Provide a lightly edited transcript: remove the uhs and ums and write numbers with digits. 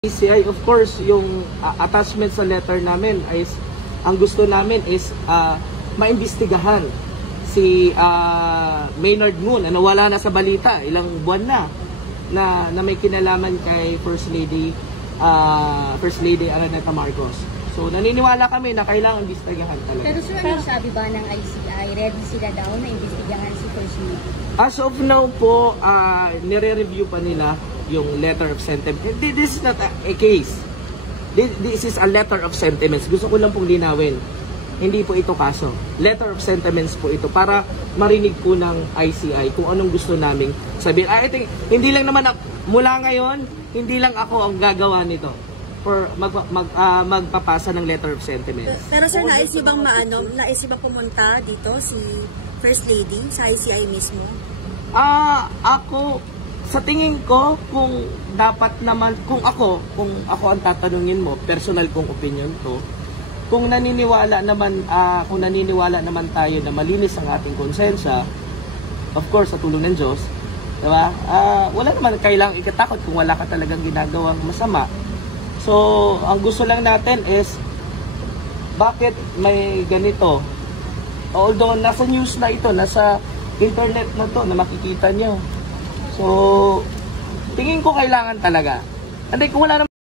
PCI, of course, yung attachment sa letter namin ay ang gusto namin is maimbestigahan si Maynard Moon na nawala na sa balita ilang buwan na may kinalaman kay First Lady Araneta Marcos. So naniniwala kami na kailangan imbestigahan talaga. Pero sir, ano sabi ba ng ICI? Ready sila daw na imbestigahan si First Lady? As of now po, nire-review pa nila yung letter of sentiments. This is not a case. This is a letter of sentiments. Gusto ko lang pong linawin. Hindi po ito kaso. Letter of sentiments po ito para marinig po ng ICI kung anong gusto naming sabihin. I think, hindi lang naman, mula ngayon, hindi lang ako ang gagawa nito for magpapasa ng letter of sentiments. Pero sir, nais niyo bang pumunta dito si First Lady sa ICI mismo? Ako, sa tingin ko, kung ako ang tatanungin mo, personal kong opinion to, kung naniniwala naman tayo na malinis ang ating konsensya, of course, sa tulong ng Diyos, diba? Wala naman kailangang ikatakot kung wala ka talagang ginagawang masama. So, ang gusto lang natin is, bakit may ganito? Although, nasa news na ito, nasa internet na to, na makikita nyo. So, tingin ko kailangan talaga. Hindi, kung wala naman